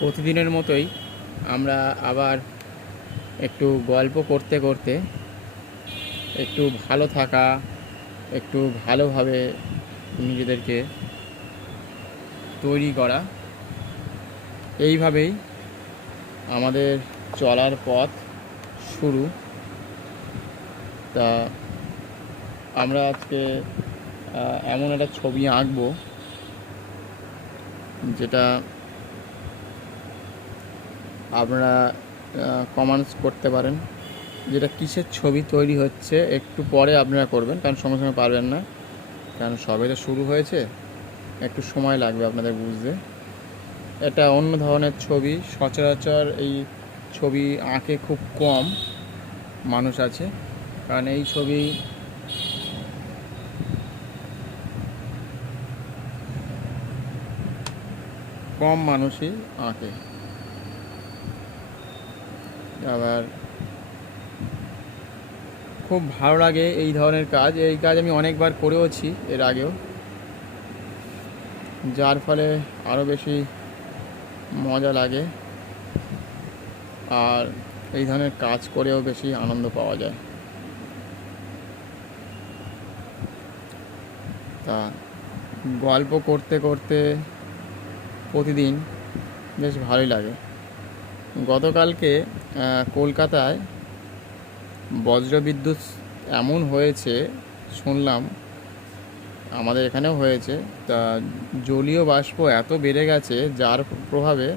প্রতিদিনের মতোই আমরা আবার একটু গল্প করতে করতে একটু ভালো থাকা, একটু ভালোভাবে নিজেদেরকে তৈরি করা, এইভাবেই আমাদের চলার পথ শুরু। তা আমরা আজকে এমন একটা ছবি আঁকবো যেটা আপনারা কমেন্টস করতে পারেন যেটা কিসের ছবি তৈরি হচ্ছে। একটু পরে আপনারা করবেন, কারণ সঙ্গে সঙ্গে পারবেন না, কারণ সবে তো শুরু হয়েছে, একটু সময় লাগবে আপনাদের বুঝতে। এটা অন্য ধরনের ছবি, সচরাচর এই ছবি আঁকে খুব কম মানুষ আছে, কারণ এই ছবি কম মানুষই আঁকে। আবার খুব ভালো লাগে এই ধরনের কাজ। এই কাজ আমি অনেকবার করেওছি এর আগেও, যার ফলে আরও বেশি মজা লাগে আর এই ধরনের কাজ করেও বেশি আনন্দ পাওয়া যায়। তা গল্প করতে করতে প্রতিদিন বেশ ভালোই লাগে। গতকালকে কলকাতায় বজ্রবিদ্যুৎ এমন হয়েছে শুনলাম, আমাদের এখানেও হয়েছে। তা জলীয় বাষ্প এত বেড়ে গেছে, যার প্রভাবে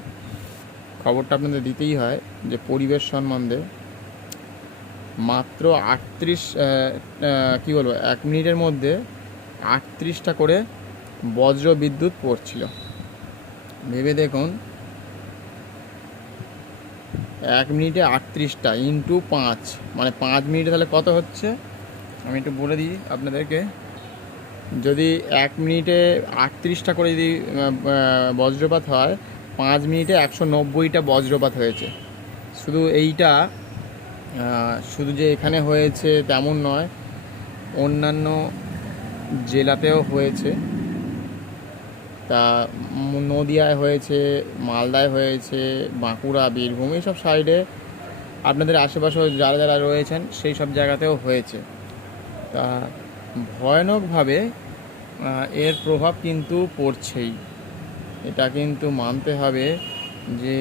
খবরটা আপনাদের দিতেই হয় যে পরিবেশ সম্বন্ধে মাত্র 1 মিনিটের মধ্যে 38টা করে বজ্র বিদ্যুৎ পড়ছিল। ভেবে দেখুন, 1 মিনিটে 38টা ইন্টু 5, মানে 5 মিনিটে তাহলে কত হচ্ছে আমি একটু বলে দিই আপনাদেরকে। যদি 1 মিনিটে 38টা করে যদি বজ্রপাত হয়, 5 মিনিটে 190টা বজ্রপাত হয়েছে। শুধু এইটা শুধু যে এখানে হয়েছে তেমন নয়, অন্যান্য জেলাতেও হয়েছে। তা নদিয়ায় হয়েছে, মালদায় হয়েছে, বাঁকুড়া, বীরভূম, এইসব সাইডে আপনাদের আশেপাশেও যারা যারা রয়েছেন সেই সব জায়গাতেও হয়েছে। তা ভয়ানকভাবে এর প্রভাব কিন্তু পড়ছেই। এটা কিন্তু মানতে হবে যে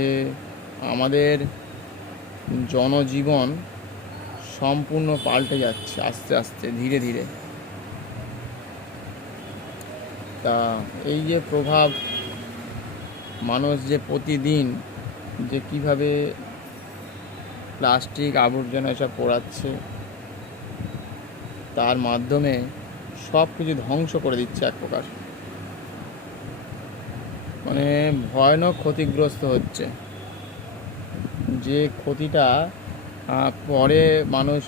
আমাদের জনজীবন সম্পূর্ণ পাল্টে যাচ্ছে আস্তে আস্তে, ধীরে ধীরে। তা এই যে প্রভাব, মানুষ যে প্রতিদিন যে কীভাবে প্লাস্টিক আবর্জনা এসব পোড়াচ্ছে, তার মাধ্যমে সব কিছু ধ্বংস করে দিচ্ছে এক প্রকার, মানে ভয়ানক ক্ষতিগ্রস্ত হচ্ছে। যে ক্ষতিটা পরে মানুষ,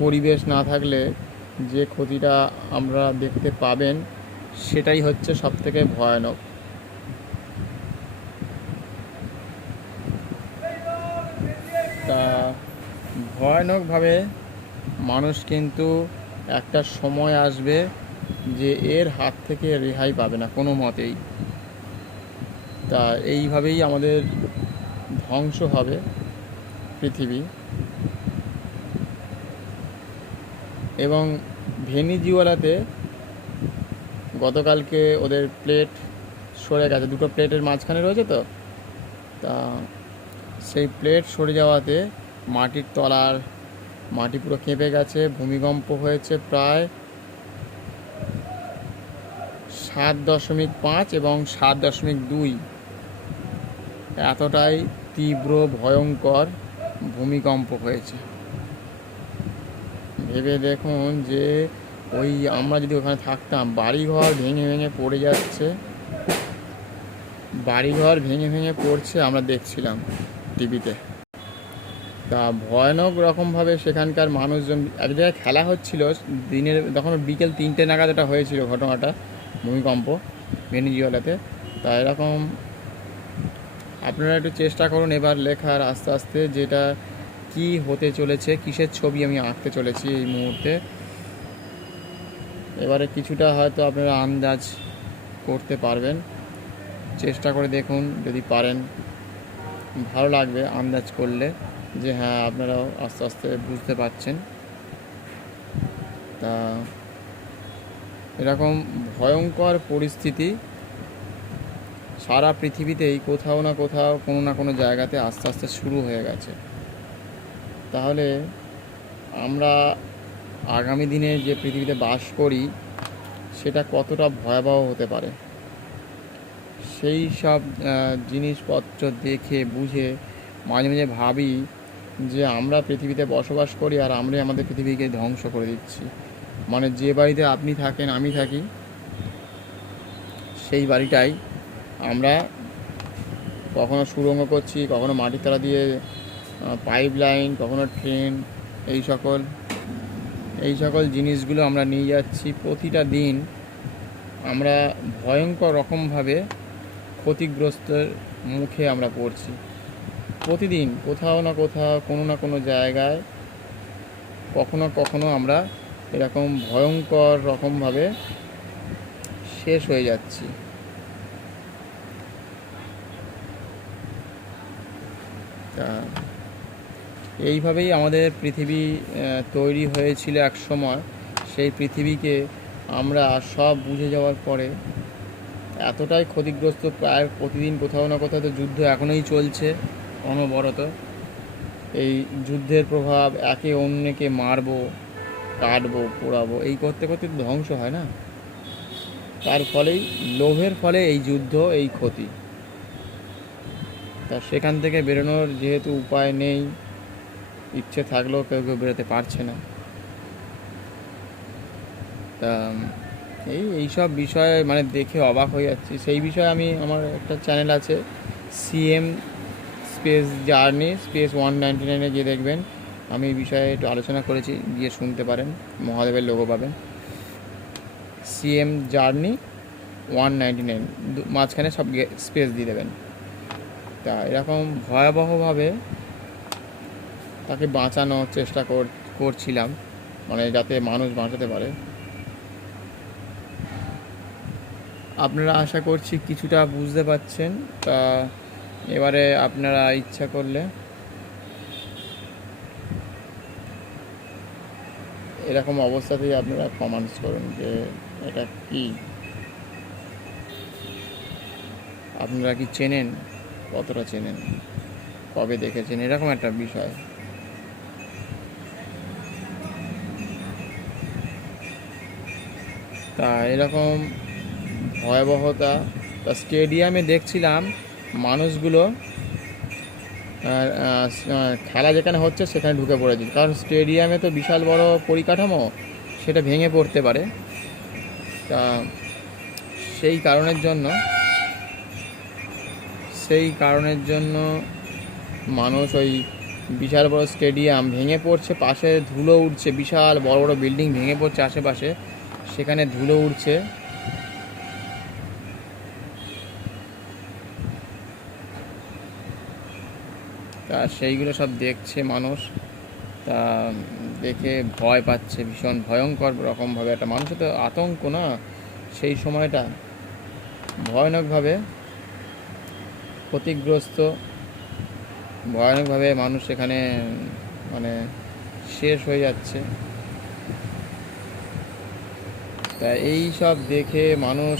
পরিবেশ না থাকলে যে ক্ষতিটা আমরা দেখতে পাবেন, সেটাই হচ্ছে সবথেকে ভয়ানক। তা ভয়ানকভাবে মানুষ কিন্তু একটা সময় আসবে যে এর হাত থেকে রেহাই পাবে না কোনো মতেই। তা এইভাবেই আমাদের ধ্বংস হবে পৃথিবী। এবং ভেনিজুয়েলাতে গতকালকে ওদের প্লেট সরে গেছে, দুটো প্লেটের মাঝখানে রয়েছে, তো তা সেই প্লেট সরে যাওয়াতে মাটির তলার মাটি পুরো কেঁপে গেছে। ভূমিকম্প হয়েছে প্রায় 7.5 এবং 7.2, এতটাই তীব্র ভয়ঙ্কর ভূমিকম্প হয়েছে। ভেবে দেখুন যে ওই আমরা যদি ওখানে থাকতাম, বাড়িঘর ভেঙে ভেঙে পড়ে যাচ্ছে, বাড়িঘর ভেঙে ভেঙে পড়ছে, আমরা দেখছিলাম টিভিতে। তা ভয়ানক রকমভাবে সেখানকার মানুষজন, এক জায়গায় খেলা হচ্ছিল দিনের, তখন বিকেল 3টে নাগাদ এটা হয়েছিল ঘটনাটা, ভূমিকম্প ভেনিজুয়েলাতে। তা এরকম আপনারা একটু চেষ্টা করুন এবার লেখার আস্তে আস্তে, যেটা কি হতে চলেছে, কিসের ছবি আমি আঁকতে চলেছি এই মুহূর্তে। এবারে কিছুটা হয়তো আপনারা আন্দাজ করতে পারবেন। চেষ্টা করে দেখুন, যদি পারেন ভালো লাগবে আন্দাজ করলে যে হ্যাঁ আপনারাও আস্তে আস্তে বুঝতে পারছেন। তা এরকম ভয়ঙ্কর পরিস্থিতি সারা পৃথিবীতেই কোথাও না কোথাও কোনো না কোনো জায়গাতে আস্তে আস্তে শুরু হয়ে গেছে। তাহলে আমরা আগামী দিনে যে পৃথিবীতে বাস করি সেটা কতটা ভয়াবহ হতে পারে, সেই সব জিনিসপত্র দেখে বুঝে মাঝে মাঝে ভাবি যে আমরা পৃথিবীতে বসবাস করি আর আমরাই আমাদের পৃথিবীকে ধ্বংস করে দিচ্ছি। মানে যে বাড়িতে আপনি থাকেন আমি থাকি, সেই বাড়িটাই আমরা কখনো সুড়ঙ্গ করছি, কখনো মাটির তলা দিয়ে পাইপ লাইন, কখনো ট্রেন, এই সকল জিনিসগুলো আমরা নিয়ে যাচ্ছি। প্রতিটা দিন আমরা ভয়ঙ্কর রকমভাবে ক্ষতিগ্রস্তের মুখে আমরা পড়ছি। প্রতিদিন কোথাও না কোথাও কোনো না কোনো জায়গায় কখনো কখনো আমরা এরকম ভয়ঙ্কর রকমভাবে শেষ হয়ে যাচ্ছি। তা এইভাবেই আমাদের পৃথিবী তৈরি হয়েছিল এক সময়। সেই পৃথিবীকে আমরা সব বুঝে যাওয়ার পরে এতটাই ক্ষতিগ্রস্ত, প্রায় প্রতিদিন কোথাও না কোথাও তো যুদ্ধ এখনোই চলছে অনবরত। এই যুদ্ধের প্রভাব, একে অন্যকে মারবো, কাটবো, পোড়াবো, এই করতে করতে ধ্বংস হয় না? তার ফলেই, লোভের ফলে এই যুদ্ধ, এই ক্ষতি। তা সেখান থেকে বেরোনোর যেহেতু উপায় নেই, ইচ্ছে থাকলেও কেউ কেউ বেরোতে পারছে না। তা এইসব বিষয়ে মানে দেখে অবাক হয়ে যাচ্ছি। সেই বিষয়ে আমি, আমার একটা চ্যানেল আছে সিএম স্পেস জার্নি স্পেস 199-এ গিয়ে দেখবেন, আমি এই বিষয়ে একটু আলোচনা করেছি, গিয়ে শুনতে পারেন। মহাদেবের লোগো পাবেন, সিএম জার্নি 199, মাঝখানে সব স্পেস দিয়ে দেবেন। তা এরকম ভয়াবহভাবে তাকে বাঁচানোর চেষ্টা করছিলাম, মানে যাতে মানুষ বাঁচাতে পারে। আপনারা আশা করছি কিছুটা বুঝতে পারছেন। তা এবারে আপনারা ইচ্ছা করলে এরকম অবস্থাতেই আপনারা কমেন্টস করুন যে এটা কি, আপনারা কি চেনেন, কতটা চেনেন, কবে দেখেছেন, এরকম একটা বিষয়। তা এরকম ভয়াবহতা। তা স্টেডিয়ামে দেখছিলাম মানুষগুলো খেলা যেখানে হচ্ছে সেখানে ঢুকে পড়েছে, কারণ স্টেডিয়ামে তো বিশাল বড় পরিকাঠামো, সেটা ভেঙে পড়তে পারে। তা সেই কারণের জন্য মানুষ ওই বিশাল বড় স্টেডিয়াম ভেঙে পড়ছে, পাশে ধুলো উঠছে, বিশাল বড় বড় বিল্ডিং ভেঙে পড়ছে আশেপাশে, সেখানে ধুলো উঠছে। তা সেইগুলো সব দেখছে মানুষ। তা দেখে ভয় পাচ্ছে, ভীষণ ভয়ঙ্কর রকমভাবে। একটা মানুষের তো আতঙ্ক না, সেই সময়টা ভয়ানকভাবে ক্ষতিগ্রস্ত, ভয়ানকভাবে মানুষ সেখানে মানে শেষ হয়ে যাচ্ছে। তা এই সব দেখে মানুষ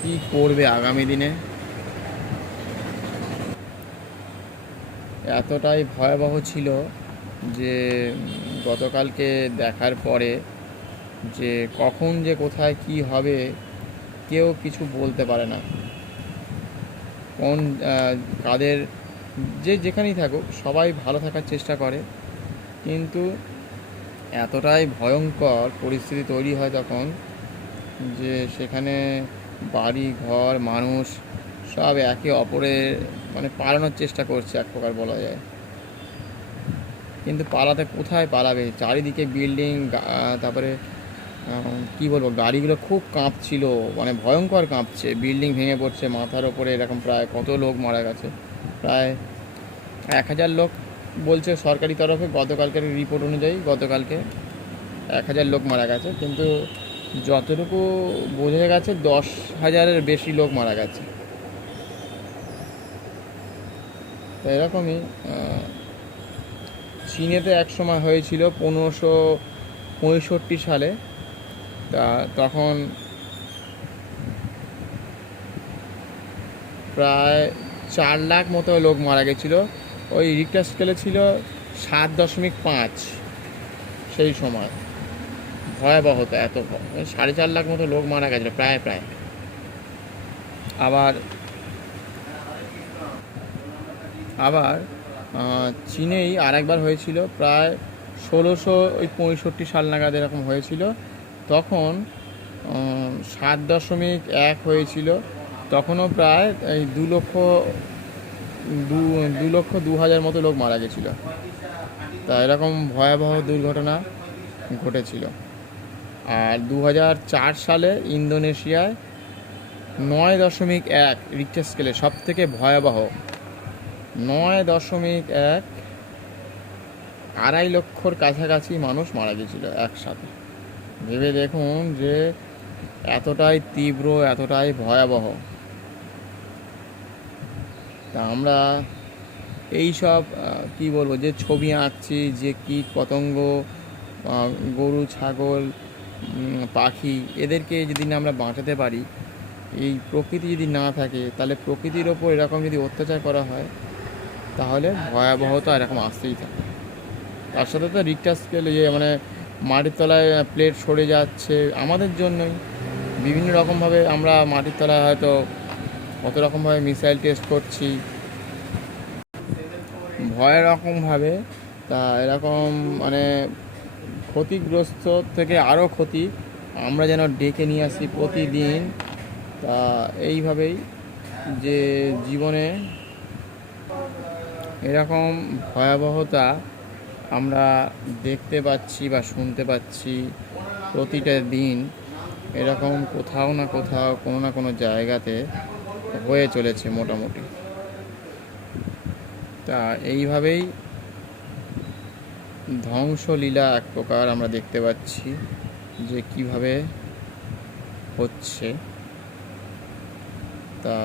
কি করবে আগামী দিনে, এতটাই ভয়াবহ ছিল যে গতকালকে দেখার পরে যে কখন যে কোথায় কি হবে কেউ কিছু বলতে পারে না। কোন কাদের যে যেখানেই থাকুক সবাই ভালো থাকার চেষ্টা করে, কিন্তু এতটাই ভয়ঙ্কর পরিস্থিতি তৈরি হয় তখন যে সেখানে বাড়ি ঘর মানুষ সব একে অপরের মানে পালানোর চেষ্টা করছে, এক প্রকার বলা যায়। কিন্তু পালাতে কোথায় পালাবে, চারিদিকে বিল্ডিং, তারপরে কি বলবো, গাড়িগুলো খুব কাঁপছিল, মানে ভয়ঙ্কর কাঁপছে, বিল্ডিং ভেঙে পড়ছে মাথার ওপরে। এরকম প্রায় কত লোক মারা গেছে, প্রায় 1000 লোক বলছে সরকারি তরফে, গতকালকের রিপোর্ট অনুযায়ী গতকালকে 1000 লোক মারা গেছে, কিন্তু যতটুকু বোঝা গেছে 10,000-এর বেশি লোক মারা গেছে। তো এরকমই চীনেতে এক সময় হয়েছিল 1565 সালে। তা তখন প্রায় 4 লাখ মতো লোক মারা গেছিলো। ওই রিক্টার স্কেলে ছিল 7.5 সেই সময়। ভয়াবহতা এত 4.5 লাখ মতো লোক মারা গেছিলো প্রায়। আবার আবার চীনেই আরেকবার হয়েছিল প্রায় 1665 সাল নাগাদ এরকম হয়েছিল। তখন 7.1 হয়েছিল। তখনও প্রায় এই 2,02,000 মতো লোক মারা গেছিলো। তা এরকম ভয়াবহ দুর্ঘটনা ঘটেছিল। আর 2004 সালে ইন্দোনেশিয়ায় 9.1 রিক্টার স্কেলে সব থেকে ভয়াবহ 9.1, 2.5 লক্ষর কাছাকাছি মানুষ মারা গেছিল একসাথে। ভেবে দেখুন যে এতটাই তীব্র, এতটাই ভয়াবহ। তা আমরা এই সব কী বলবো, যে ছবি আঁকছি, যে কীট পতঙ্গ, গরু ছাগল পাখি, এদেরকে যদি না আমরা বাঁচাতে পারি, এই প্রকৃতি যদি না থাকে, তাহলে প্রকৃতির ওপর এরকম যদি অত্যাচার করা হয়, তাহলে ভয়াবহতা এরকম আসতেই থাকে। তার সাথে তো রিক্টার স্কেল মানে মাটির তলায় প্লেট সরে যাচ্ছে আমাদের জন্যই। বিভিন্ন রকমভাবে আমরা মাটির তলায় হয়তো কত রকমভাবে মিসাইল টেস্ট করছি ভয়ের রকমভাবে। তা এরকম মানে ক্ষতিগ্রস্ত থেকে আরও ক্ষতি আমরা যেন ডেকে নিয়ে আসি প্রতিদিন। তা এইভাবেই যে জীবনে এরকম ভয়াবহতা আমরা দেখতে পাচ্ছি বা শুনতে পাচ্ছি প্রতিটা দিন। এরকম কোথাও না কোথাও কোনো না কোনো জায়গাতে হয়ে চলেছে মোটামুটি। তা এইভাবেই ধ্বংসলীলা এক প্রকার আমরা দেখতে পাচ্ছি যে কিভাবে হচ্ছে। তা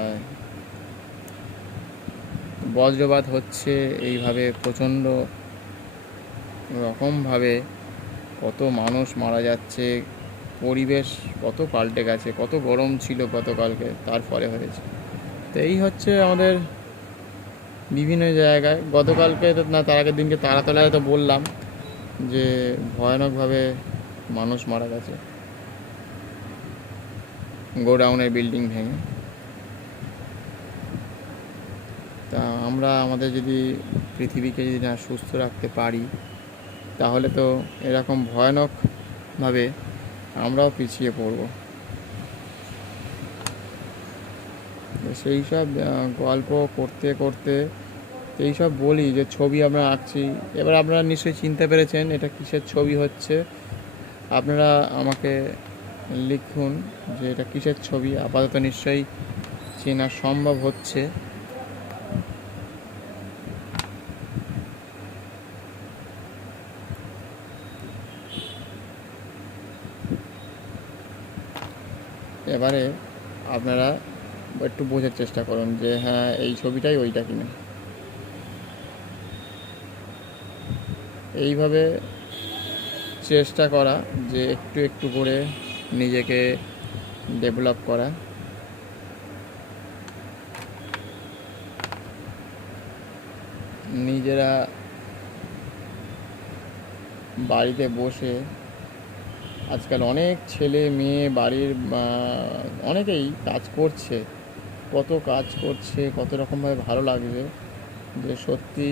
বজ্রপাত হচ্ছে এইভাবে প্রচণ্ড রকমভাবে, কত মানুষ মারা যাচ্ছে, পরিবেশ কত পাল্টে গেছে, কত গরম ছিল গতকালকে, তার ফলে হয়েছে। তো এই হচ্ছে আমাদের বিভিন্ন জায়গায়। গতকালকে তো না, তার আগের দিনকে তারাতলায় তো বললাম যে ভয়ানকভাবে মানুষ মারা গেছে গোডাউনের বিল্ডিং ভেঙে। তা আমরা আমাদের যদি পৃথিবীকে যদি না সুস্থ রাখতে পারি, তাহলে তো এরকম ভয়ানকভাবে আমরাও পিছিয়ে পড়ব। সেই সব গল্প করতে করতে এই সব বলি যে ছবি আমরা আঁকছি। এবার আপনারা নিশ্চয়ই চিনতে পেরেছেন এটা কিসের ছবি হচ্ছে। আপনারা আমাকে লিখুন যে এটা কিসের ছবি। আপাতত নিশ্চয়ই চেনা সম্ভব হচ্ছে। এবারে আপনারা একটু বোঝার চেষ্টা করুন যে হ্যাঁ এই ছবিটাই ওইটা কিনা। এইভাবে চেষ্টা করা যে একটু একটু করে নিজেকে ডেভেলপ করা। নিজেরা বাড়িতে বসে আজকাল অনেক ছেলে মেয়ে বাড়ির অনেকেই কাজ করছে, কত কাজ করছে, কত রকমভাবে ভালো লাগছে যে সত্যি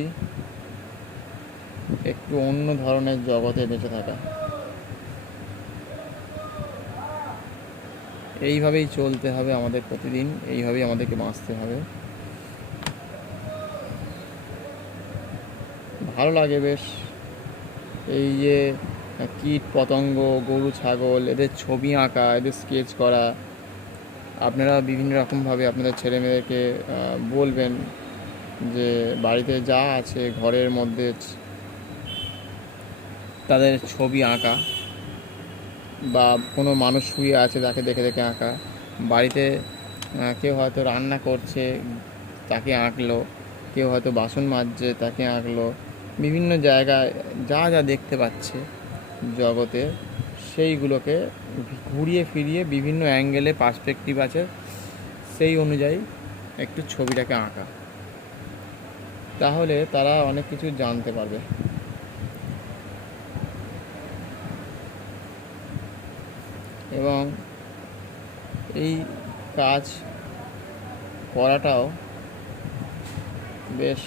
একটু অন্য ধরনের জগতে বেঁচে থাকা। এইভাবেই চলতে হবে আমাদের প্রতিদিন, এইভাবেই আমাদেরকে বাঁচতে হবে। ভালো লাগে বেশ এই যে কীট পতঙ্গ, গরু ছাগল, এদের ছবি আঁকা, এদের স্কেচ করা। আপনারা বিভিন্ন রকমভাবে আপনাদের ছেলেমেয়েদেরকে বলবেন যে বাড়িতে যা আছে ঘরের মধ্যে তাদের ছবি আঁকা, বা কোনো মানুষ শুয়ে আছে তাকে দেখে দেখে আঁকা। বাড়িতে কেউ হয়তো রান্না করছে তাকে আঁকলো, কেউ হয়তো বাসন মাজছে তাকে আঁকলো, বিভিন্ন জায়গায় যা যা দেখতে পাচ্ছে জগতে সেইগুলোকে ঘুরিয়ে ফিরিয়ে বিভিন্ন অ্যাঙ্গেলে পার্সপেক্টিভ আছে সেই অনুযায়ী একটু ছবিটাকে আঁকা, তাহলে তারা অনেক কিছু জানতে পারবে। এবং এই কাজ করাটাও বেশ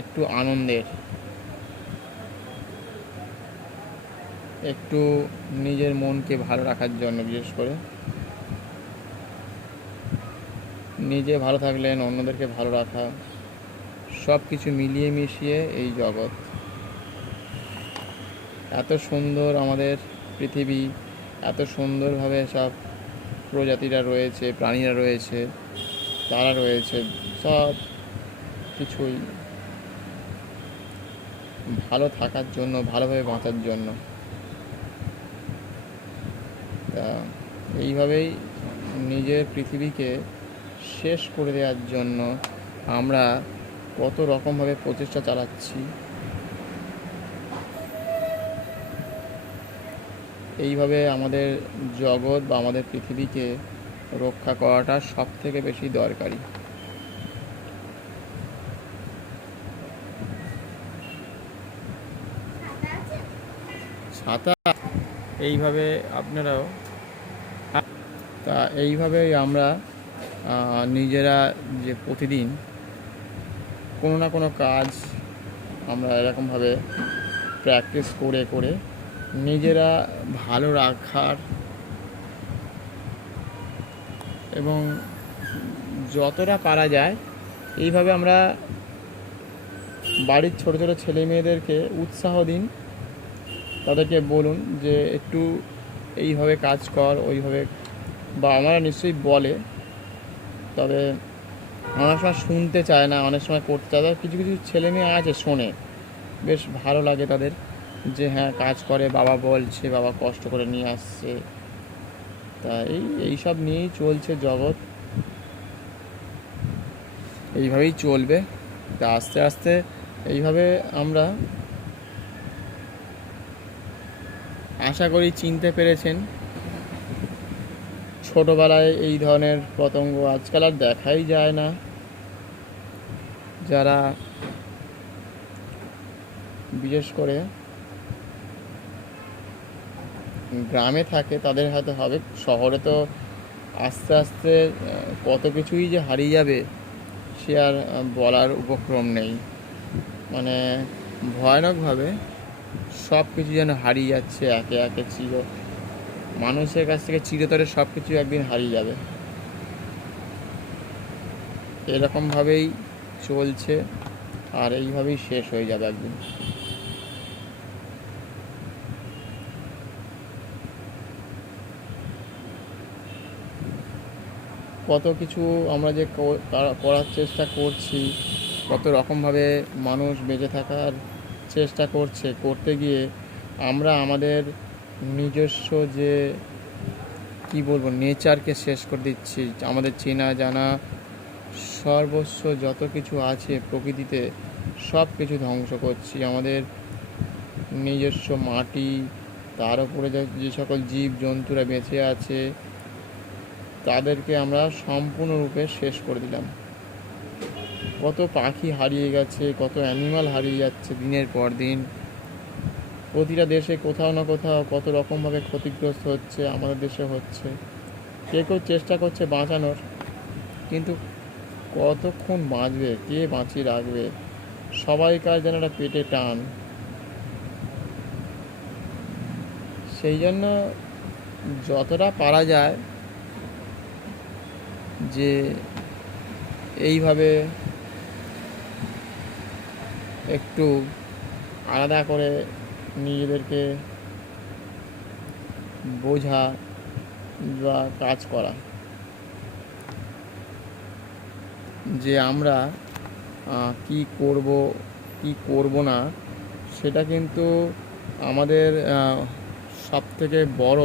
একটু আনন্দের, একটু নিজের মনকে ভালো রাখার জন্য, বিশেষ করে নিজে ভালো থাকলেন অন্যদেরকে ভালো রাখা, সব কিছু মিলিয়ে মিশিয়ে এই জগৎ। এত সুন্দর আমাদের পৃথিবী, এত সুন্দরভাবে সব প্রজাতিরা রয়েছে, প্রাণীরা রয়েছে, তারা রয়েছে, সব কিছুই ভালো থাকার জন্য, ভালোভাবে বাঁচার জন্য। তা এইভাবেই নিজের পৃথিবীকে শেষ করে দেওয়ার জন্য আমরা কত রকমভাবে প্রচেষ্টা চালাচ্ছি। এইভাবে আমাদের জগৎ বা আমাদের পৃথিবীকে রক্ষা করাটা সব থেকে বেশি দরকারি। ছাতা এইভাবে আপনারাও, তা এইভাবেই আমরা নিজেরা যে প্রতিদিন কোনো না কোনো কাজ আমরা এরকমভাবে প্র্যাকটিস করে করে নিজেরা ভালো রাখার এবং যতটা পারা যায় এইভাবে আমরা বাড়ির ছোটো ছোটো ছেলে মেয়েদেরকে উৎসাহ দিন, তাদেরকে বলুন যে একটু এইভাবে কাজ কর, ওইভাবে, বা আমরা নিশ্চয়ই বলে, তবে অনেক সময় শুনতে চায় না, অনেক সময় করতে চায়। কিছু কিছু ছেলে মেয়ে আছে শোনে, বেশ ভালো লাগে তাদের যে হ্যাঁ কাজ করে, বাবা বলছে, বাবা কষ্ট করে নিয়ে আসছে। তা এইসব নিয়েই চলছে জগৎ, এইভাবেই চলবে। তা আস্তে আস্তে এইভাবে আমরা আশা করি চিনতে পেরেছেন। ছোটোবেলায় এই ধরনের পতঙ্গ আজকাল আর দেখাই যায় না। যারা বিশেষ করে গ্রামে থাকে তাদের হয়তো হবে, শহরে তো আস্তে আস্তে কত কিছুই যে হারিয়ে যাবে সে আর বলার উপক্রম নেই। মানে ভয়ানকভাবে সব কিছু যেন হারিয়ে যাচ্ছে একে একে। মানুষের কাছ থেকে চিরতরে সব কিছু একদিন হারিয়ে যাবে, এরকমভাবেই চলছে আর এইভাবেই শেষ হয়ে যাবে একদিন। কত কিছু আমরা যে করার চেষ্টা করছি, কত রকমভাবে মানুষ বেঁচে থাকার চেষ্টা করছে, করতে গিয়ে আমরা আমাদের নিজস্ব যে কি বলবো নেচারকে শেষ করে দিচ্ছি। আমাদের চেনা জানা সর্বস্ব যত কিছু আছে প্রকৃতিতে সব কিছু ধ্বংস করছি। আমাদের নিজস্ব মাটি, তার উপরে যে সকল জীব জন্তুরা বেঁচে আছে তাদেরকে আমরা সম্পূর্ণরূপে শেষ করে দিলাম। কত পাখি হারিয়ে গেছে, কত অ্যানিমাল হারিয়ে যাচ্ছে দিনের পর দিন। প্রতিটা দেশে কোথাও না কোথাও কত রকমভাবে ক্ষতিগ্রস্ত হচ্ছে, আমাদের দেশে হচ্ছে। কেউ চেষ্টা করছে বাঁচানোর, কিন্তু কতক্ষণ বাঁচবে, কে বাঁচিয়ে রাখবে? সবাইকার যেন একটা পেটে টান। সেই জন্য যতটা পারা যায় যে এইভাবে একটু আলাদা করে নিজেদেরকে বোঝা বা কাজ করা, যে আমরা কি করব কি করব না, সেটা কিন্তু আমাদের সব থেকে বড়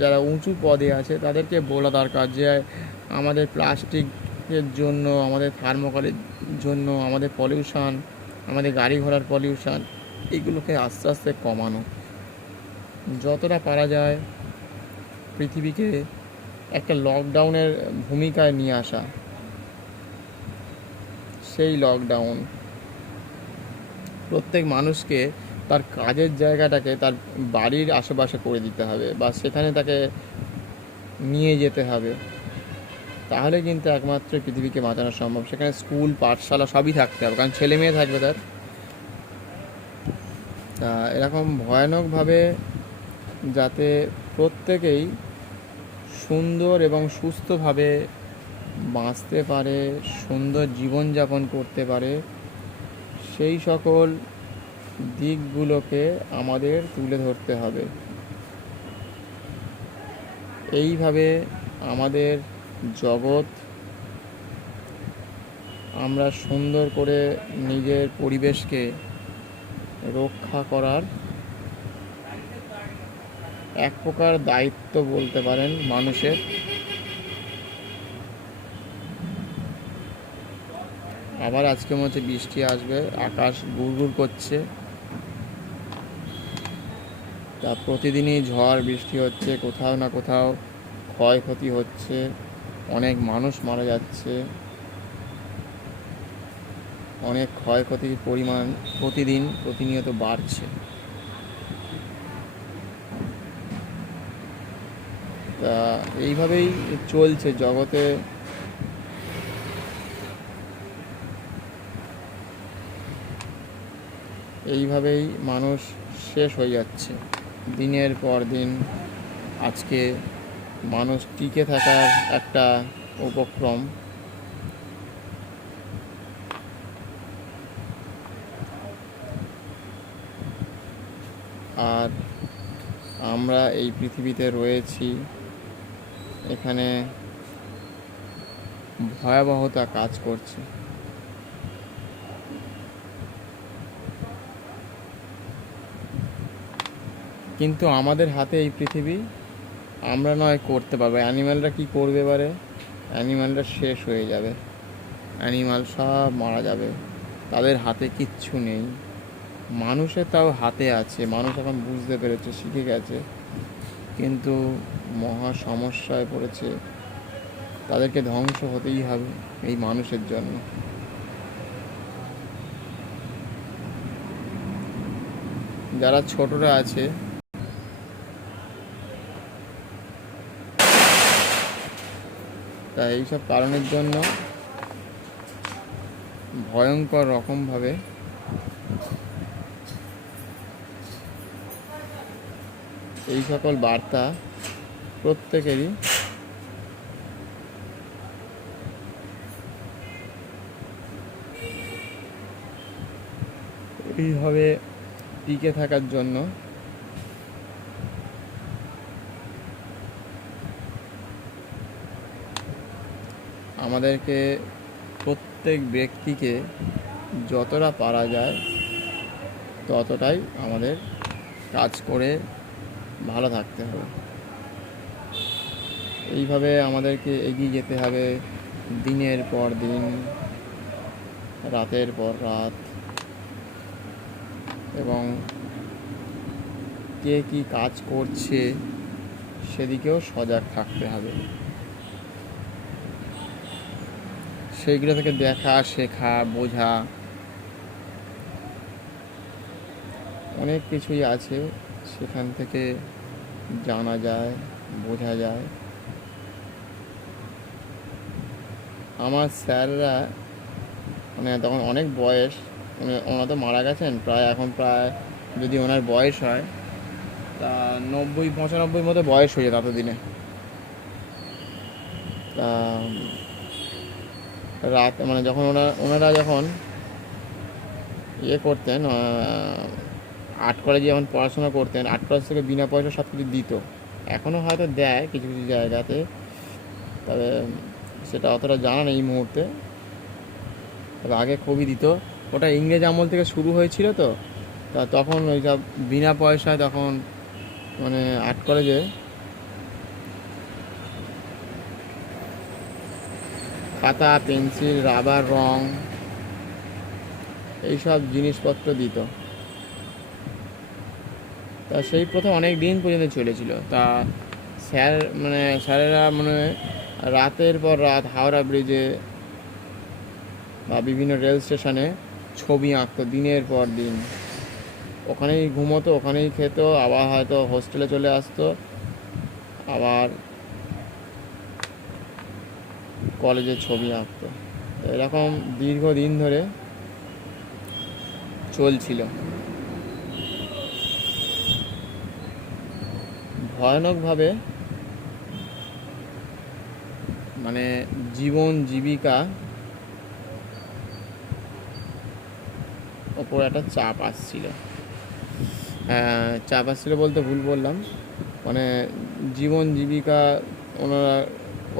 যারা উঁচু পদে আছে তাদেরকে বলা দরকার যে আমাদের প্লাস্টিক এর জন্য, আমাদের থার্মোকলের জন্য, আমাদের পলিউশন, আমাদের গাড়ি ঘোড়ার পলিউশন, এইগুলোকে আস্তে আস্তে কমানো, যতটা পারা যায় পৃথিবীকে একটা লকডাউনের ভূমিকায় নিয়ে আসা। সেই লকডাউন প্রত্যেক মানুষকে তার কাজের জায়গাটাকে তার বাড়ির আশেপাশে করে দিতে হবে, বা সেখানে তাকে নিয়ে যেতে হবে, তাহলে কিন্তু একমাত্র পৃথিবীকে বাঁচানো সম্ভব। সেখানে স্কুল, পাঠশালা সবই থাকতে হবে, কারণ ছেলে মেয়ে থাকবে তার। তা এরকম ভয়ানকভাবে যাতে প্রত্যেকেই সুন্দর এবং সুস্থভাবে বাঁচতে পারে, সুন্দর জীবনযাপন করতে পারে, সেই সকল দিকগুলোকে আমাদের তুলে ধরতে হবে। এইভাবে আমাদের জগৎ আমরা সুন্দর করে নিজের পরিবেশকে রক্ষা করার এক প্রকার দায়িত্ব বলতে পারেন মানুষের। আবার আজকে মনে হচ্ছে বৃষ্টি আসবে, আকাশ গুড়গুড় করছে। তা প্রতিদিনই ঝড় বৃষ্টি হচ্ছে, কোথাও না কোথাও ক্ষয়ক্ষতি হচ্ছে, অনেক মানুষ মারা যাচ্ছে, অনেক ক্ষয়ক্ষতির পরিমাণ প্রতিনিয়ত বাড়ছে। তা এইভাবেই চলছে জগতে। এইভাবেই মানুষ শেষ হয়ে যাচ্ছে দিনের পর দিন। আজকে মানুষ টিকে থাকার একটা উপক্রম। আর আমরা এই পৃথিবীতে রয়েছি, এখানে ভয়াবহতা কাজ করছে। কিন্তু আমাদের হাতে এই পৃথিবী, আমরা নয় করতে পারবো। অ্যানিম্যালরা কি করবে এবারে? অ্যানিম্যালরা শেষ হয়ে যাবে, অ্যানিম্যাল সব মারা যাবে, তাদের হাতে কিচ্ছু নেই। মানুষের তাও হাতে আছে, মানুষ এখন বুঝতে পেরেছে, শিখে গেছে, কিন্তু মহা সমস্যায় পড়েছে। তাদেরকে ধ্বংস হতেই হবে এই মানুষের জন্য। যারা ছোটরা আছে তাই এইসব কারণের জন্য ভয়ঙ্কর রকমভাবে এই সকল বার্তা প্রত্যেকেরই এইভাবে টিকে থাকার জন্য আমাদেরকে প্রত্যেক ব্যক্তিকে যতটা পারা যায় ততটাই আমাদের কাজ করে ভালো থাকতে হবে। এইভাবে আমাদেরকে এগিয়ে যেতে হবে দিনের পর দিন, রাতের পর রাত, এবং কে কী কাজ করছে সেদিকেও সজাগ থাকতে হবে। সেইগুলো থেকে দেখা, শেখা, বোঝা অনেক কিছুই আছে, সেখান থেকে জানা যায়, বোঝা যায়। আমার স্যাররা মানে তখন অনেক বয়স, মানে ওনারা তো মারা গেছেন প্রায়, এখন প্রায় যদি ওনার বয়স হয় তা 90-95 মতো বয়স হয়ে যেত এতদিনে। তা রাত মানে যখন ওনারা যখন করতেন, আর্ট কলেজে যখন পড়াশোনা করতেন, আর্ট কলেজ থেকে বিনা পয়সা সব কিছু দিত। এখনও হয়তো দেয় কিছু কিছু জায়গাতে, তবে সেটা অতটা জানা নেই এই মুহূর্তে। তবে আগে খুবই দিত। ওটা ইংরেজ আমল থেকে শুরু হয়েছিল, তো তা তখন ওই সব বিনা পয়সায় তখন মানে আর্ট কলেজে খাতা, পেন্সিল, রাবার, রং, এইসব জিনিসপত্র দিত। তা সেই প্রথা অনেক দিন পর্যন্ত চলেছিল। তা স্যারেরা রাতের পর রাত হাওড়া ব্রিজে বা বিভিন্ন রেল স্টেশনে ছবি আঁকতো দিনের পর দিন। ওখানেই ঘুমোতো, ওখানেই খেত, আবার হয়তো হোস্টেলে চলে আসতো, আবার কলেজে ছবি আঁকতো। এরকম দীর্ঘদিন ধরে চলছিল। ভয়ানকভাবে জীবন জীবিকা ওপর একটা চাপ আসছিল। চাপ আসছিল বলতে ভুল বললাম, জীবন জীবিকা ওনারা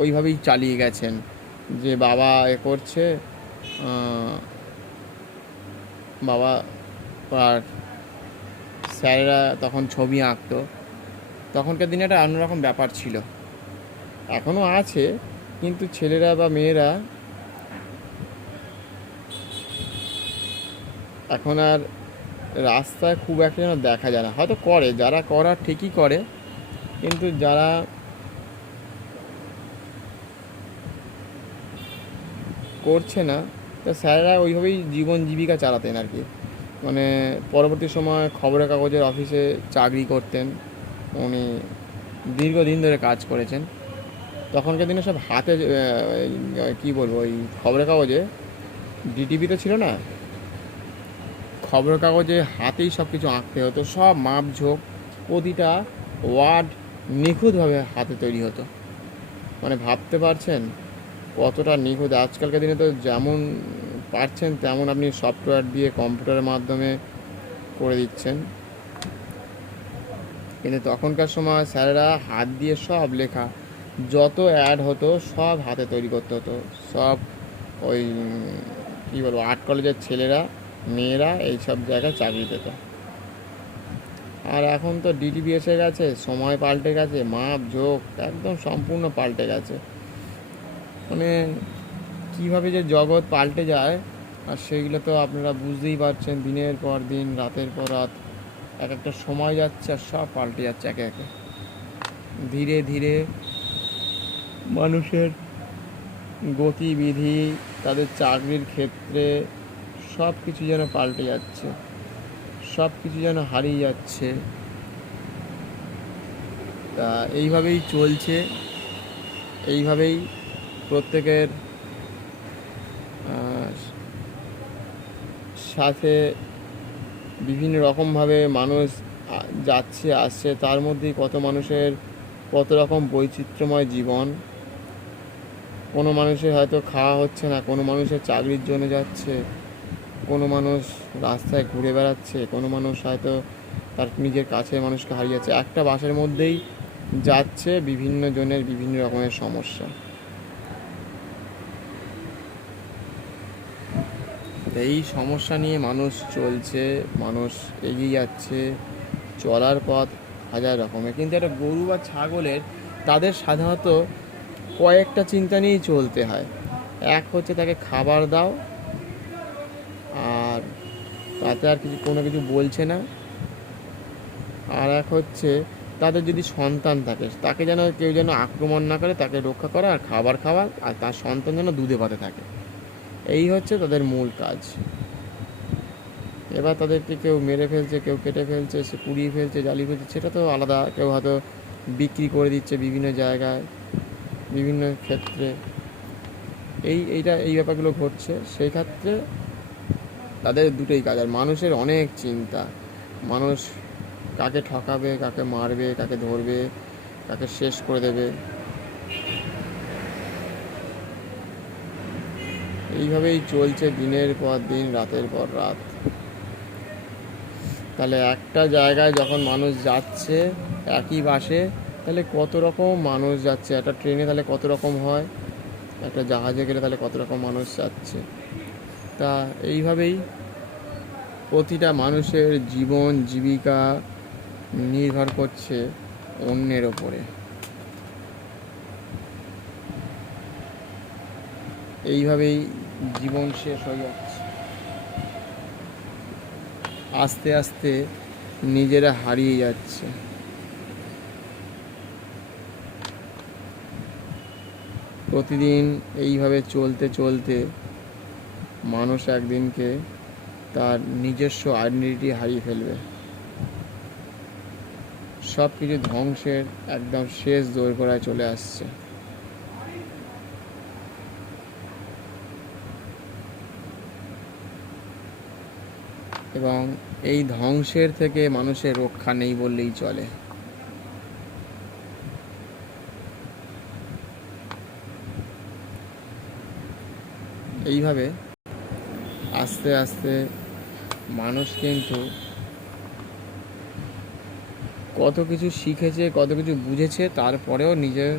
ওইভাবেই চালিয়ে গেছেন যে বাবা করছে, বাবা আর স্যারেরা তখন ছবি আঁকতো। তখনকার দিনে একটা অন্যরকম ব্যাপার ছিল, এখনও আছে, কিন্তু ছেলেরা বা মেয়েরা এখন আর রাস্তায় খুব একটা যেন দেখা যায় না। হয়তো করে, যারা করার ঠিকই করে, কিন্তু যারা করছে না, তা স্যারেরা ওইভাবেই জীবন জীবিকা চালাতেন আর কি। পরবর্তী সময় খবরের কাগজের অফিসে চাকরি করতেন, উনি দীর্ঘদিন ধরে কাজ করেছেন। তখনকার দিনে সব হাতে, কী বলবো, ওই খবরের কাগজে ডিটিভি তো ছিল না, খবরের কাগজে হাতেই সব কিছু আঁকতে হতো, সব মাপঝোঁক, প্রতিটা ওয়ার্ড নিখুঁতভাবে হাতে তৈরি হতো। ভাবতে পারছেন কতটা নিখুঁত। আজকালকার দিনে তো যেমন পারছেন তেমন আপনি সফটওয়্যার দিয়ে কম্পিউটারের মাধ্যমে করে দিচ্ছেন, কিন্তু তখনকার সময় স্যারেরা হাত দিয়ে সব লেখা, যত অ্যাড হতো সব হাতে তৈরি করতে হতো। সব ওই কী বলবো, আর্ট কলেজের ছেলেরা মেয়েরা এইসব জায়গায় চাকরি পেত। আর এখন তো ডিটিভি এসে গেছে, সময় পাল্টে গেছে, মাপ ঝোঁক একদম সম্পূর্ণ পাল্টে গেছে। কীভাবে যে জগৎ পাল্টে যায়, আর সেইগুলো তো আপনারা বুঝতেই পারছেন। দিনের পর দিন, রাতের পর রাত, এক একটা সময় যাচ্ছে আর সব পাল্টে যাচ্ছে একে একে। ধীরে ধীরে মানুষের গতিবিধি, তাদের চাকরির ক্ষেত্রে সব কিছু যেন পাল্টে যাচ্ছে, সব কিছু যেন হারিয়ে যাচ্ছে। তা এইভাবেই চলছে, এইভাবেই প্রত্যেকের সাথে বিভিন্ন রকমভাবে মানুষ যাচ্ছে আসছে। তার মধ্যেই কত মানুষের কত রকম বৈচিত্র্যময় জীবন। কোনো মানুষের হয়তো খাওয়া হচ্ছে না, কোনো মানুষের চাকরির জন্য যাচ্ছে, কোনো মানুষ রাস্তায় ঘুরে বেড়াচ্ছে, কোনো মানুষ হয়তো তার নিজের কাছের মানুষকে হারিয়ে যাচ্ছে। একটা বাসের মধ্যেই যাচ্ছে বিভিন্ন জনের বিভিন্ন রকমের সমস্যা। এই সমস্যা নিয়ে মানুষ চলছে, মানুষ এগিয়ে যাচ্ছে, চলার পথ হাজার রকমের। কিন্তু একটা গরু বা ছাগলের, তাদের সাধারণত কয়েকটা চিন্তা নিয়েই চলতে হয়। এক হচ্ছে তাকে খাবার দাও, আর তাতে আর কোনো কিছু বলছে না। আর এক হচ্ছে তাদের যদি সন্তান থাকে, তাকে যেন কেউ যেন আক্রমণ না করে, তাকে রক্ষা করা আর খাবার খাওয়া, আর তার সন্তান যেন দুধে ভাতে থাকে। এই হচ্ছে তাদের মূল কাজ। এবার তাদেরকে কেউ মেরে ফেলছে, কেউ কেটে ফেলছে, সে পুড়িয়ে ফেলছে, জ্বালিয়ে ফেলছে, সেটা তো আলাদা। কেউ হয়তো বিক্রি করে দিচ্ছে বিভিন্ন জায়গায়, বিভিন্ন ক্ষেত্রে। এই ব্যাপারগুলো ঘটছে। সেই ক্ষেত্রে তাদের দুটোই কাজ। আর মানুষের অনেক চিন্তা, মানুষ কাকে ঠকাবে, কাকে মারবে, কাকে ধরবে, কাকে শেষ করে দেবে, এইভাবেই চলছে দিনের পর দিন, রাতের পর রাত। তাহলে একটা জায়গায় যখন মানুষ যাচ্ছে একই বাসে, তাহলে কত রকম মানুষ যাচ্ছে। একটা ট্রেনে তাহলে কত রকম হয়, একটা জাহাজে গেলে তাহলে কত রকম মানুষ যাচ্ছে। তা এইভাবেই প্রতিটা মানুষের জীবন জীবিকা নির্ভর করছে অন্যের ওপরে। এইভাবেই জীবন শেষ হয়ে যাচ্ছে, আস্তে আস্তে নিজেরা হারিয়ে যাচ্ছে। প্রতিদিন এইভাবে চলতে চলতে মানুষ একদিনকে তার নিজস্ব আইডেন্টিটি হারিয়ে ফেলবে। সব কিছু ধ্বংসের একদম শেষ দোরগোড়ায় চলে আসছে। এবং এই ধ্বংসের থেকে মানুষের রক্ষা নেই বললেই চলে। এইভাবে আস্তে আস্তে মানুষ কিন্তু কত কিছু শিখেছে, কত কিছু বুঝেছে, তারপরেও নিজের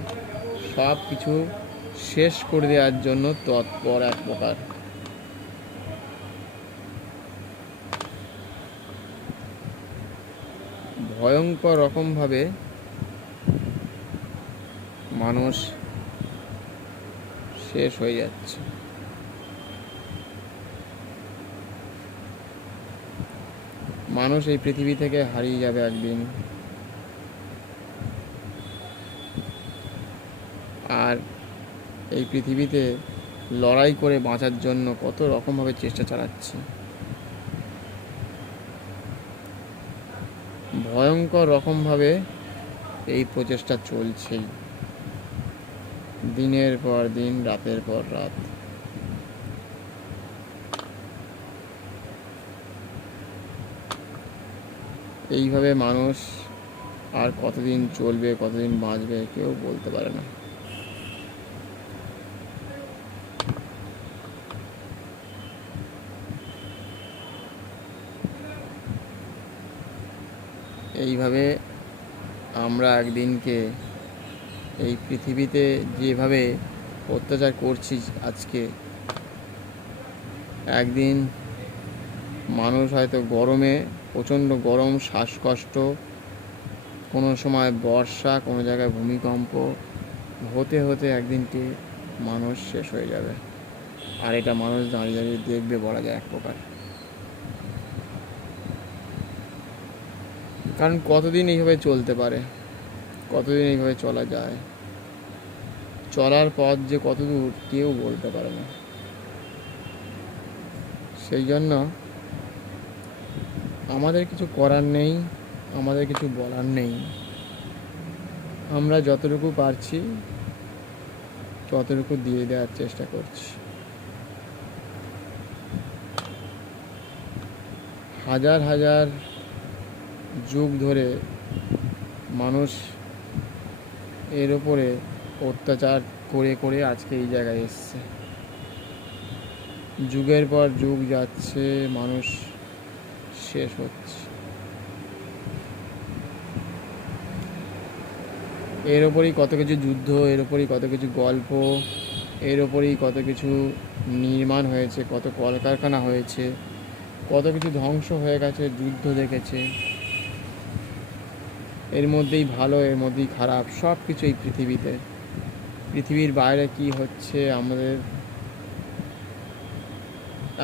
সব কিছু শেষ করে দেওয়ার জন্য তৎপর এক প্রকার। ভয়ঙ্কর রকমভাবে মানুষ শেষ হয়ে যাচ্ছে। মানুষ এই পৃথিবী থেকে হারিয়ে যাবে একদিন। আর এই পৃথিবীতে লড়াই করে বাঁচার জন্য কত রকমভাবে চেষ্টা চালাচ্ছে। ভয়ঙ্কর রকমভাবে এই প্রচেষ্টা চলছেই, দিনের পর দিন, রাতের পর রাত। এইভাবে মানুষ আর কতদিন চলবে, কতদিন বাঁচবে কেউ বলতে পারে না। এইভাবে আমরা একদিনকে এই পৃথিবীতে যেভাবে অত্যাচার করছি আজকে, একদিন মানুষ হয়তো গরমে, প্রচণ্ড গরম, শ্বাসকষ্ট, কোনো সময় বর্ষা, কোনো জায়গায় ভূমিকম্প হতে হতে একদিনকে মানুষ শেষ হয়ে যাবে। আর এটা মানুষ দাঁড়িয়ে দাঁড়িয়ে দেখবে বলা যায় এক প্রকার। কারণ কতদিন এইভাবে চলতে পারে, কতদিন এইভাবে চলা যায়, চলার পথ যে কত দূর কেউ বলতে পারে না। সেই জন্য আমাদের কিছু করার নেই, আমাদের কিছু বলার নেই। আমরা যতটুকু পারছি ততটুকু দিয়ে দেওয়ার চেষ্টা করছি। হাজার হাজার যুগ ধরে মানুষ এর ওপরে অত্যাচার করে করে আজকে এই জায়গায় এসছে। যুগের পর যুগ যাচ্ছে, মানুষ শেষ হচ্ছে। এর ওপরই কত কিছু যুদ্ধ, এর ওপরই কত কিছু গল্প, এর ওপরই কত কিছু নির্মাণ হয়েছে, কত কলকারখানা হয়েছে, কত কিছু ধ্বংস হয়ে গেছে, যুদ্ধ দেখেছে। এর মধ্যেই ভালো, এর মধ্যেই খারাপ, সব কিছু এই পৃথিবীতে। পৃথিবীর বাইরে কি হচ্ছে আমাদের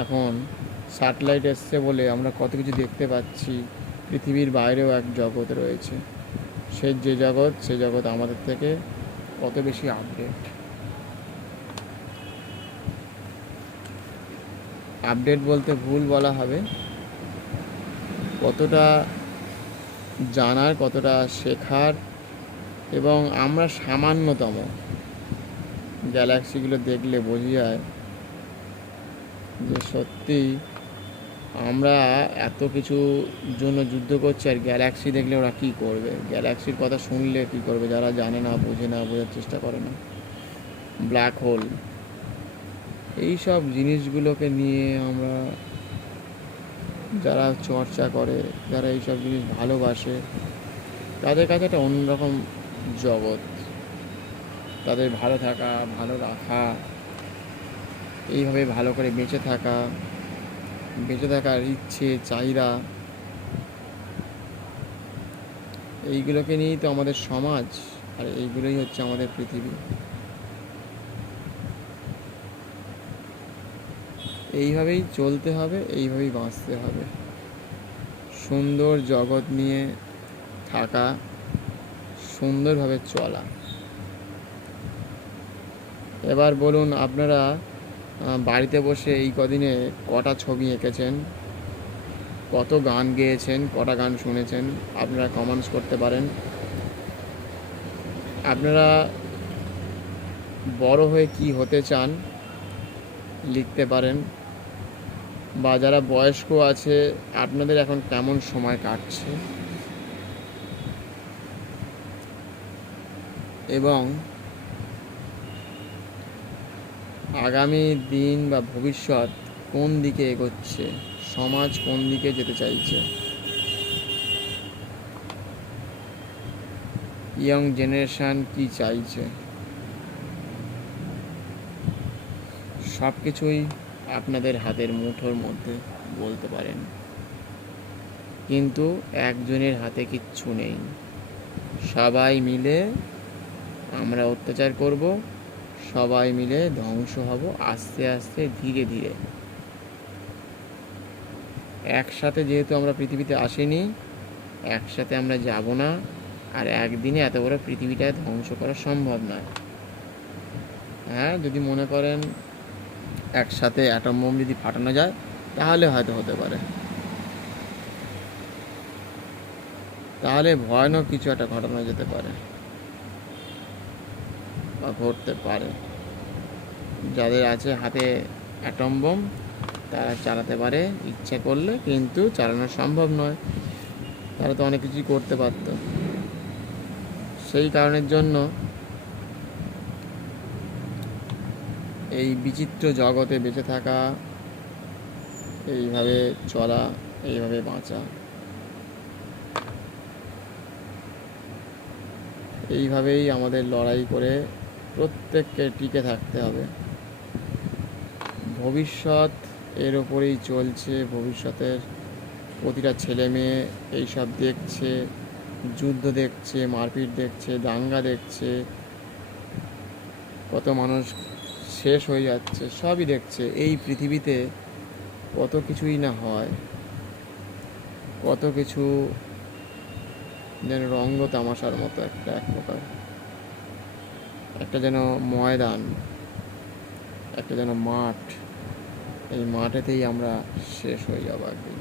এখন স্যাটেলাইট এসছে বলে আমরা কত কিছু দেখতে পাচ্ছি। পৃথিবীর বাইরেও এক জগৎ রয়েছে, সে যে জগৎ, সে জগৎ আমাদের থেকে কত বেশি আপডেট। আপডেট বলতে ভুল বলা হবে, কতটা জানার, কতটা শেখার। এবং আমরা সামান্যতম গ্যালাক্সিগুলো দেখলে বোঝা যায় যে সত্যি আমরা এত কিছু জন্য যুদ্ধ করছি, আর গ্যালাক্সি দেখলে ওরা কী করবে, গ্যালাক্সির কথা শুনলে কী করবে যারা জানে না, বোঝে না, বোঝার চেষ্টা করে না। ব্ল্যাক হোল, এই সব জিনিসগুলোকে নিয়ে আমরা, যারা চর্চা করে, যারা এইসব জিনিস ভালোবাসে, তাদের কাছে একটা অন্যরকম জগৎ। তাদের ভালো থাকা, ভালো রাখা, এইভাবে ভালো করে বেঁচে থাকা, বেঁচে থাকার ইচ্ছে, চাহিদা, এইগুলোকে নিয়েই তো আমাদের সমাজ, আর এইগুলোই হচ্ছে আমাদের পৃথিবী। এইভাবেই চলতে হবে, এইভাবেই বাঁচতে হবে। সুন্দর জগৎ নিয়ে থাকা, সুন্দরভাবে চলা। এবার বলুন, আপনারা বাড়িতে বসে এই কদিনে কটা ছবি এঁকেছেন, কত গান গেয়েছেন, কটা গান শুনেছেন, আপনারা কমেন্টস করতে পারেন। আপনারা বড় হয়ে কি হতে চান লিখতে পারেন। বা যারা বয়স্ক আছে, আপনাদের এখন কেমন সময় কাটছে, এবং আগামী দিন বা ভবিষ্যৎ কোন দিকে এগোচ্ছে, সমাজ কোন দিকে যেতে চাইছে, ইয়ং জেনারেশান কি চাইছে, সব কিছুই আপনাদের হাতের মুঠোর মধ্যে বলতে পারেন। কিন্তু একজনের হাতে কিচ্ছু নেই। সবাই মিলে আমরা অত্যাচার করব, সবাই মিলে ধ্বংস হব আস্তে আস্তে, ধীরে ধীরে। একসাথে যেহেতু আমরা পৃথিবীতে আসিনি, একসাথে আমরা যাব না, আর একদিনে এত বড় পৃথিবীটা ধ্বংস করা সম্ভব নয়। হ্যাঁ, যদি মনে করেন একসাথে অ্যাটম বোম যদি ফাটানো যায়, তাহলে হয়তো হতে পারে, তাহলে ভয়ানক কিছু একটা ঘটানো যেতে পারে বা ঘটতে পারে। যাদের আছে হাতে অ্যাটম বোম, তারা চালাতে পারে ইচ্ছে করলে, কিন্তু চালানো সম্ভব নয়। তারা তো অনেক কিছুই করতে পারত। সেই কারণের জন্য এই বিচিত্র জগতে বেঁচে থাকা, এইভাবে চলা, এইভাবে বাঁচা, এইভাবেই আমাদের লড়াই করে প্রত্যেককে টিকে থাকতে হবে। ভবিষ্যৎ এর ওপরেই চলছে। ভবিষ্যতের প্রতিটা ছেলে মেয়ে এইসব দেখছে, যুদ্ধ দেখছে, মারপিট দেখছে, দাঙ্গা দেখছে, কত মানুষ শেষ হয়ে যাচ্ছে, সবই দেখছে। এই পৃথিবীতে কত কিছুই না হয়, কত কিছু যেন রঙ্গ তামাশার মতো একটা এক প্রকার, একটা যেন ময়দান, একটা যেন মাঠ। এই মাঠেতেই আমরা শেষ হয়ে যাব একদিন।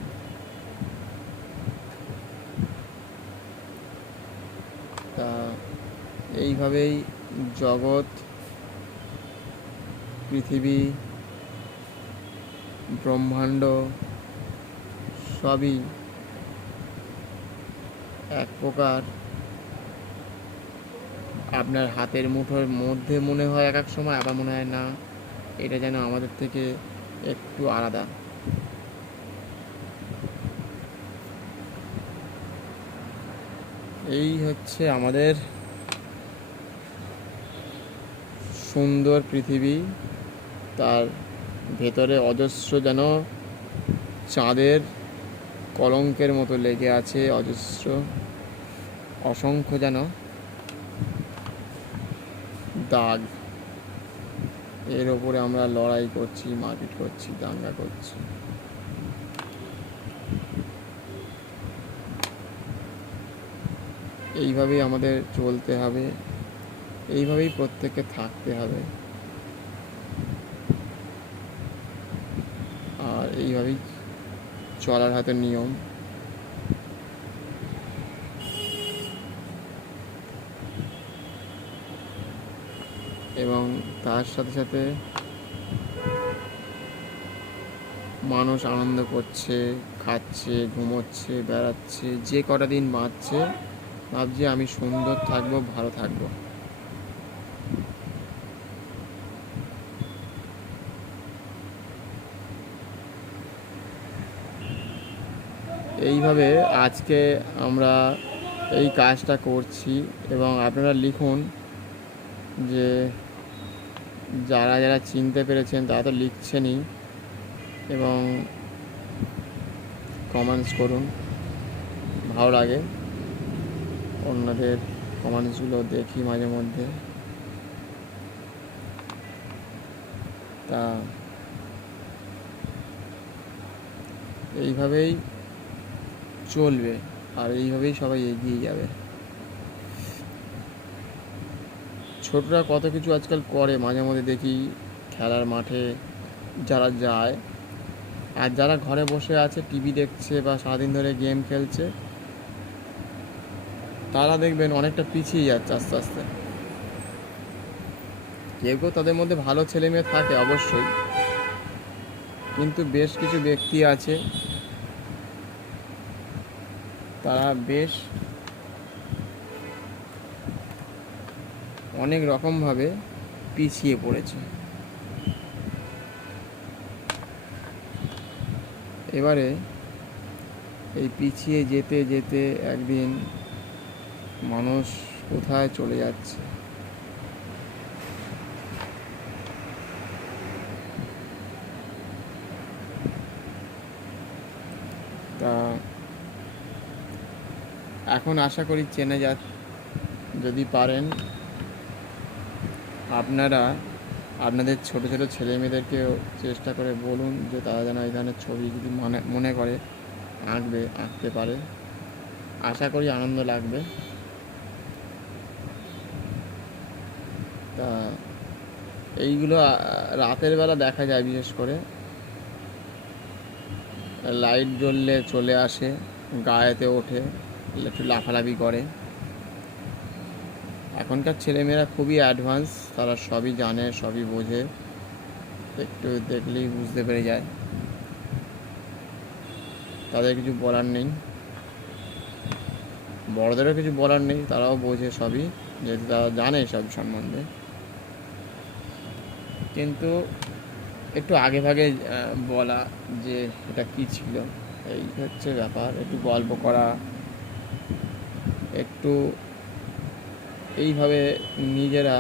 তা এইভাবেই জগৎ, পৃথিবী, ব্রহ্মাণ্ড সবই এক প্রকার আপনার হাতের মুঠোর মধ্যে মনে হয় এক এক সময়, আবার মনে হয় না, এটা যেন আমাদের থেকে একটু আলাদা। এই হচ্ছে আমাদের সুন্দর পৃথিবী। তার ভেতরে অজস্র যেন চাঁদের কলঙ্কের মতো লেগে আছে, অজস্র অসংখ্য যেন দাগ। এর ওপরে আমরা লড়াই করছি, মারপিট করছি, দাঙ্গা করছি। এইভাবেই আমাদের চলতে হবে, এইভাবেই প্রত্যেককে থাকতে হবে, আর এইভাবেই চলার হাতে নিয়ম। এবং তার সাথে সাথে মানুষ আনন্দ করছে, খাচ্ছে, ঘুমোচ্ছে, বেড়াচ্ছে, যে কটা দিন বাঁচছে ভাবছে আমি সুন্দর থাকবো, ভালো থাকবো। এইভাবে আজকে আমরা এই কাজটা করছি। এবং আপনারা লিখুন যে যারা যারা চিনতে পেরেছেন তারা তো লিখছেনই, এবং কমেন্টস করুন, ভালো লাগে অন্যদের কমেন্টসগুলো দেখি মাঝে মধ্যে। তা এইভাবেই চলবে আর এইভাবেই সবাই এগিয়ে যাবে। ছোটরা কত কিছু আজকাল করে, মাঝে মধ্যে দেখি খেলার মাঠে যারা যায়, আর যারা ঘরে বসে আছে টিভি দেখছে বা সারাদিন ধরে গেম খেলছে, তারা দেখবেন অনেকটা পিছিয়ে যাচ্ছে আস্তে আস্তে। কেউ কেউ তাদের মধ্যে ভালো ছেলে মেয়ে থাকে অবশ্যই, কিন্তু বেশ কিছু ব্যক্তি আছে তারা বেশ অনেক রকমভাবে পিছিয়ে পড়েছে। এবারে এই পিছিয়ে যেতে যেতে একদিন মানুষ কোথায় চলে যাচ্ছে। তা এখন আশা করি চেনে যদি পারেন আপনারা আপনাদের ছোট ছোট ছেলে মেয়েদেরকেও চেষ্টা করে বলুন যে তারা যেন এই ধরনের ছবি যদি মনে করে আঁকতে পারে। আশা করি আনন্দ লাগবে। তা এইগুলো রাতের বেলা দেখা যায়, বিশেষ করে লাইট জ্বললে চলে আসে, গায়েতে ওঠে, একটু লাফালাফি করে। এখনকার ছেলেমেয়েরা খুবই অ্যাডভান্স, তারা সবই জানে, সবই বোঝে, একটু দেখলেই বুঝতে পেরে যায়। তাদের কিছু বলার নেই, বড়দেরও কিছু বলার নেই, তারাও বোঝে সবই, যেহেতু তারা জানে সব সম্বন্ধে। কিন্তু একটু আগে ভাগে বলা যে এটা কী ছিল, এই হচ্ছে ব্যাপার। একটু গল্প করা, একটু এইভাবে নিজেরা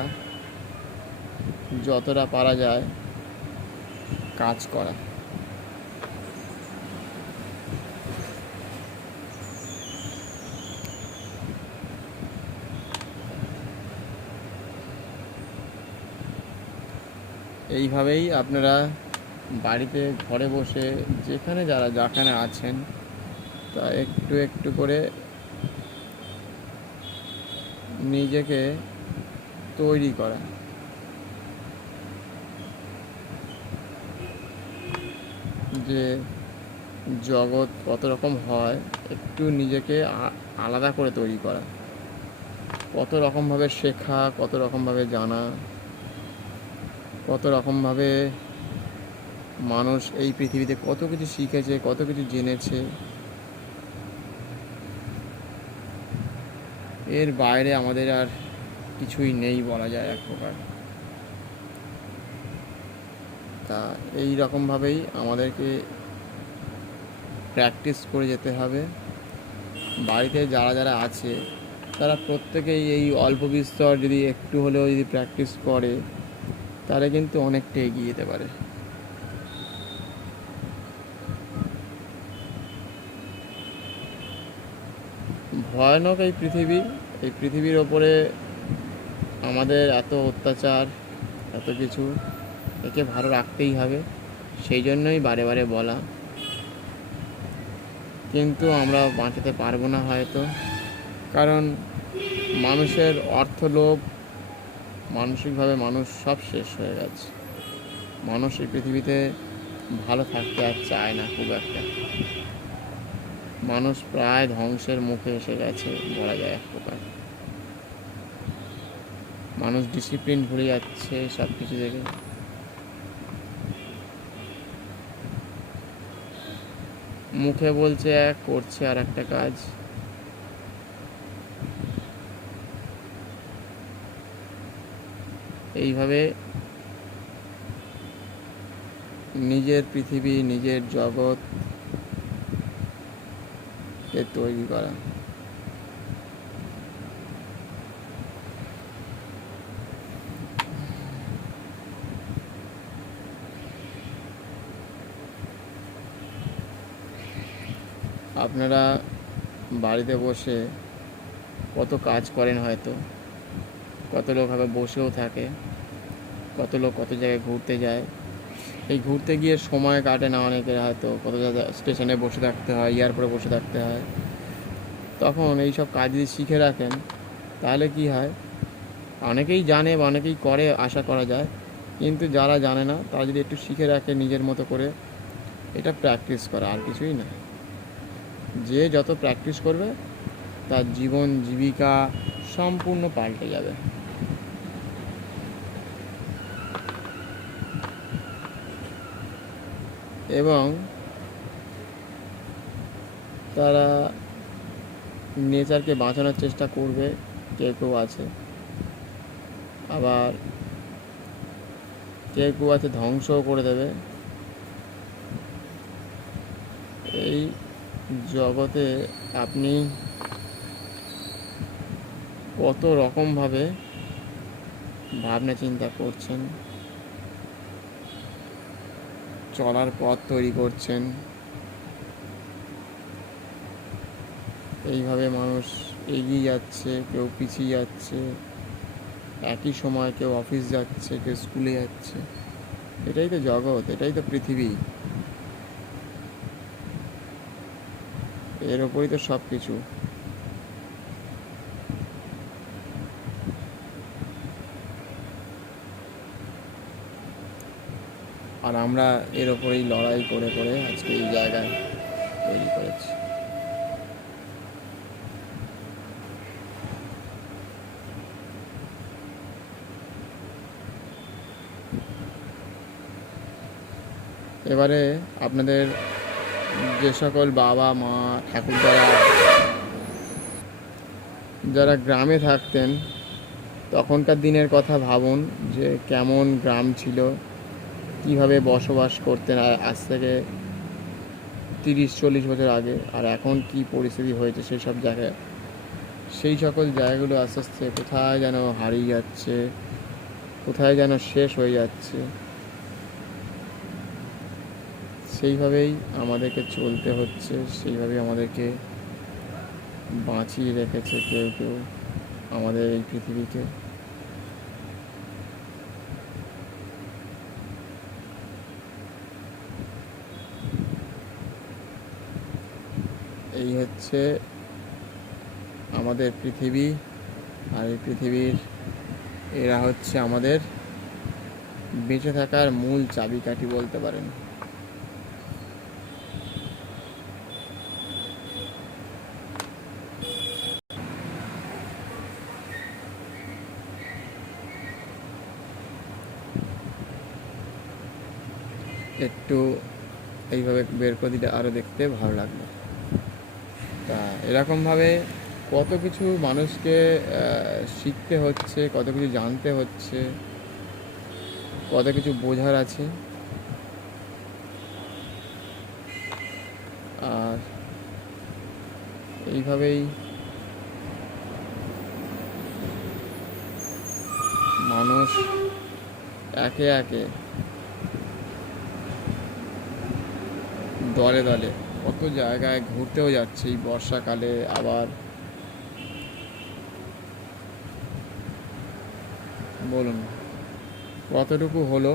যতটা পারা যায় কাজ করা। এইভাবেই আপনারা বাড়িতে ঘরে বসে যেখানে যেখানে আছেন তা একটু একটু করে নিজেকে তৈরি করা। যে জগৎ কত রকম হয়, একটু নিজেকে আলাদা করে তৈরি করা, কত রকমভাবে শেখা, কত রকমভাবে জানা, কত রকমভাবে মানুষ এই পৃথিবীতে কত কিছু শিখেছে, কত কিছু জেনেছে। এর বাইরে আমাদের আর কিছুই নেই বলা যায় এক প্রকার। তা এই রকমভাবেই আমাদেরকে প্র্যাকটিস করে যেতে হবে। বাড়িতে যারা যারা আছে তারা প্রত্যেকেই এই অল্প বিস্তর যদি একটু হলেও যদি প্র্যাকটিস করে, তাহলে কিন্তু অনেকটা এগিয়ে যেতে পারে। ভয়ানক এই পৃথিবীর ওপরে আমাদের এত অত্যাচার, এত কিছু, একে ভালো রাখতেই হবে, সেই জন্যই বারে বারে বলা। কিন্তু আমরা বাঁচাতে পারবো না হয়তো, কারণ মানুষের অর্থলোভ, মানসিকভাবে মানুষ সব শেষ হয়ে গেছে। মানুষ এই পৃথিবীতে ভালো থাকতে আর চায় না খুব একটা। মানুষ প্রায় ধ্বংসের মুখে এসে গেছে বলা যায় এক প্রকার। মানুষ ডিসিপ্লিন ভুলে যাচ্ছে সব কিছু থেকে। মুখে বলছে এক, করছে আর একটা কাজ। এইভাবে নিজের পৃথিবী, নিজের জগৎকে তৈরি করা। আপনারা বাড়িতে বসে কত কাজ করেন, হয়তো কত লোক বসেও থাকে, কত লোক কত জায়গায় ঘুরতে যায়, এই ঘুরতে গিয়ে সময় কাটে না অনেকের, হয়তো কোথাও স্টেশনে বসে থাকতে হয়, এয়ারপোর্টে বসে থাকতে হয়। তখন এই সব কাজ যদি শিখে রাখেন তাহলে কি হয়, অনেকেই জানে বা অনেকেই করে আশা করা যায়, কিন্তু যারা জানে না তারা যদি একটু শিখে রাখে নিজের মতো করে, এটা প্র্যাকটিস করা, আর কিছুই না। যে যত প্র্যাকটিস করবে তার জীবন জীবিকা সম্পূর্ণ পাল্টে যাবে। এবং তারা নেচারকে বাঁচানোর চেষ্টা করবে, কেউ কেউ আছে, আবার কেউ কেউ আছে ধ্বংসও করে দেবে। এই জগতে আপনি কত রকমভাবে ভাবনা চিন্তা করছেন, চলার পথ তৈরি করছেন। এইভাবে মানুষ এগিয়ে যাচ্ছে, কেউ পিছিয়ে যাচ্ছে, একই সময় কেউ অফিস যাচ্ছে, কেউ স্কুলে যাচ্ছে। এটাই তো জগৎ, এটাই তো পৃথিবী, এর ওপরই তো সব কিছু। আর আমরা এর ওপরেই লড়াই করে করে আজকে এই জায়গায় তৈরি করেছি। এবারে আপনাদের যে সকল বাবা মা ঠাকুরদারা যারা গ্রামে থাকতেন, তখনকার দিনের কথা ভাবুন যে কেমন গ্রাম ছিল, কীভাবে বসবাস করতেন আজ থেকে 30-40 বছর আগে, আর এখন কি পরিস্থিতি হয়েছে সেই সব জায়গায়। সেই সকল জায়গাগুলো আস্তে আস্তে কোথায় যেন হারিয়ে যাচ্ছে, কোথায় যেন শেষ হয়ে যাচ্ছে। সেইভাবেই আমাদেরকে চলতে হচ্ছে, সেইভাবেই আমাদেরকে বাঁচিয়ে রেখেছে কেউ কেউ আমাদের এই পৃথিবীকে। এই হচ্ছে আমাদের পৃথিবী, আর এই পৃথিবীর এরা হচ্ছে আমাদের বেঁচে থাকার মূল চাবিকাঠি বলতে পারেন। একটু এইভাবে বের করে দিলে আরও দেখতে ভালো লাগবে। তা এরকমভাবে কত কিছু মানুষকে শিখতে হচ্ছে, কত কিছু জানতে হচ্ছে, কত কিছু বোঝার আছে। আর এইভাবেই মানুষ একে একে দলে দলে কত জায়গায় ঘুরতেও যাচ্ছে এই বর্ষাকালে। আবার বলুন কতটুকু হলো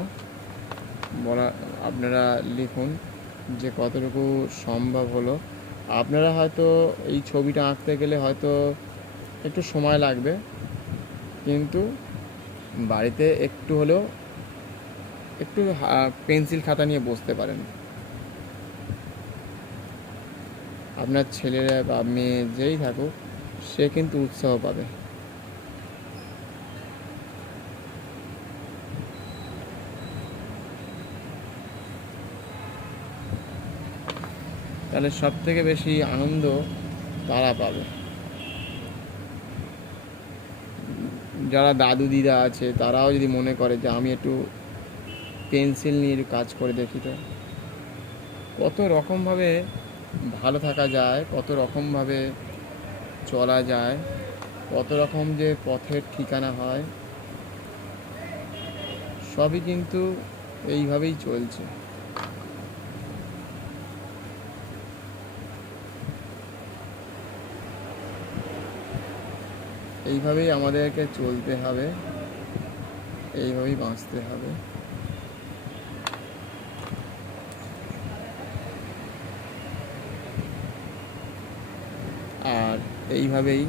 বলা, আপনারা লিখুন যে কতটুকু সম্ভব হলো। আপনারা হয়তো এই ছবিটা আঁকতে গেলে হয়তো একটু সময় লাগবে, কিন্তু বাড়িতে একটু হলেও একটু পেন্সিল খাতা নিয়ে বসতে পারেন। আপনার ছেলেরা বা মেয়ে যেই থাকুক, সে কিন্তু উৎসাহ পাবে। তাহলে সব থেকে বেশি আনন্দ তারা পাবে। যারা দাদু দিদা আছে তারাও যদি মনে করে যে আমি একটু পেন্সিল নিয়ে কাজ করে দেখি, তো কত রকমভাবে ভালো থাকা যায়, কত রকমভাবে চলা যায়, কত রকম যে পথের ঠিকানা হয়, সবই কিন্তু এইভাবেই চলছে। এইভাবেই আমাদেরকে চলতে হবে, এইভাবেই বাঁচতে হবে। এইভাবেই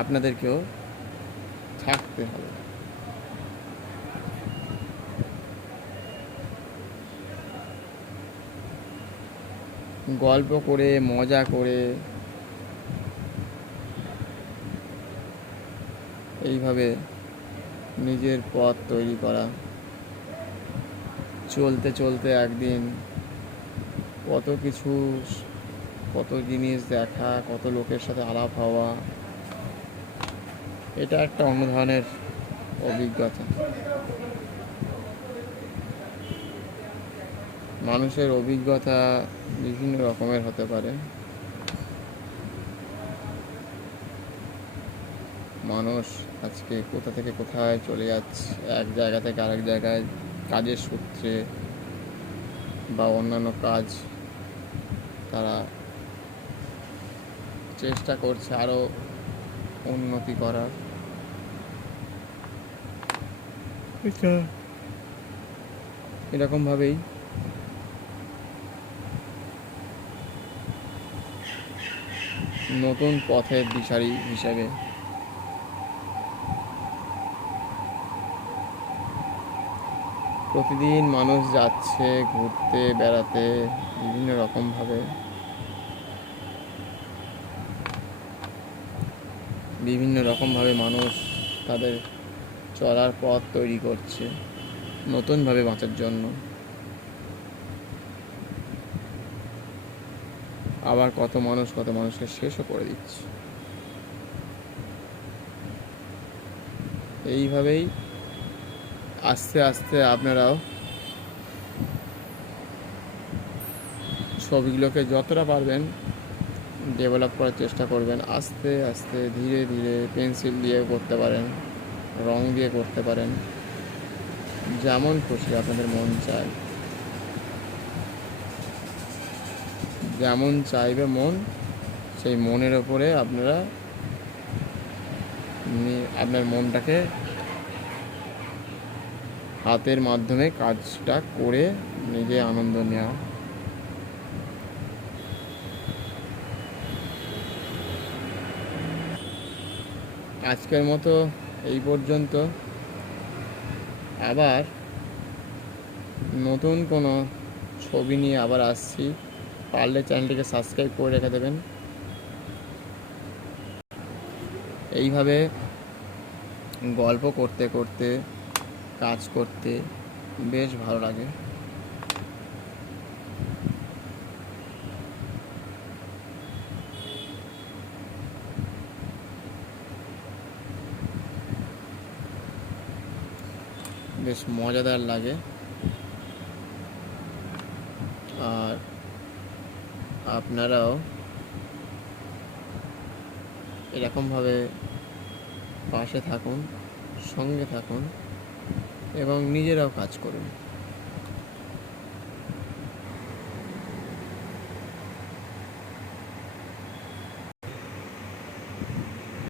আপনাদেরকেও থাকতে হবে। গল্প করে, মজা করে এইভাবে নিজের পথ তৈরি করা। চলতে চলতে একদিন কত কিছু, কত জিনিস দেখা, কত লোকের সাথে আলাপ হওয়া, এটা একটা অন্য ধরনের অভিজ্ঞতা। মানুষের অভিজ্ঞতা বিভিন্ন রকমের হতে পারে। মানুষ আজকে কোথা থেকে কোথায় চলে যাচ্ছে, এক জায়গা থেকে আরেক জায়গায় কাজের সূত্রে বা অন্যান্য কাজ, তারা চেষ্টা করছে আরও উন্নতি করার। এরকমভাবেই নতুন পথের দিশারি হিসেবে প্রতিদিন মানুষ যাচ্ছে ঘুরতে, বেড়াতে, বিভিন্ন রকমভাবে মানুষ তাদের চলার পথ তৈরি করছে নতুনভাবে বাঁচার জন্য। আবার কত মানুষকে শেষও করে দিচ্ছে। এইভাবেই আস্তে আস্তে আপনারাও ছবিগুলোকে যতটা পারবেন ডেভেলপ করার চেষ্টা করবেন। আস্তে আস্তে ধীরে ধীরে পেন্সিল দিয়ে করতে পারেন, রং দিয়ে করতে পারেন, যেমন খুশি আপনাদের মন চায়, যেমন চাইবে মন, সেই মনের ওপরে আপনারা আপনার মনটাকে হাতের মাধ্যমে কাজটা করে নিজে আনন্দ নেওয়া। আজকের মতো এই পর্যন্ত। আবার নতুন কোনো ছবি নিয়ে আবার আসছি। পারলে চ্যানেলটিকে সাবস্ক্রাইব করে রেখে দেবেন। এইভাবে গল্প করতে করতে কাজ করতে বেশ ভালো লাগে। বেশ মজাদার লাগে। আর আপনারাও এরকমভাবে পাশে থাকুন, সঙ্গে থাকুন এবং নিজেরাও কাজ করুন।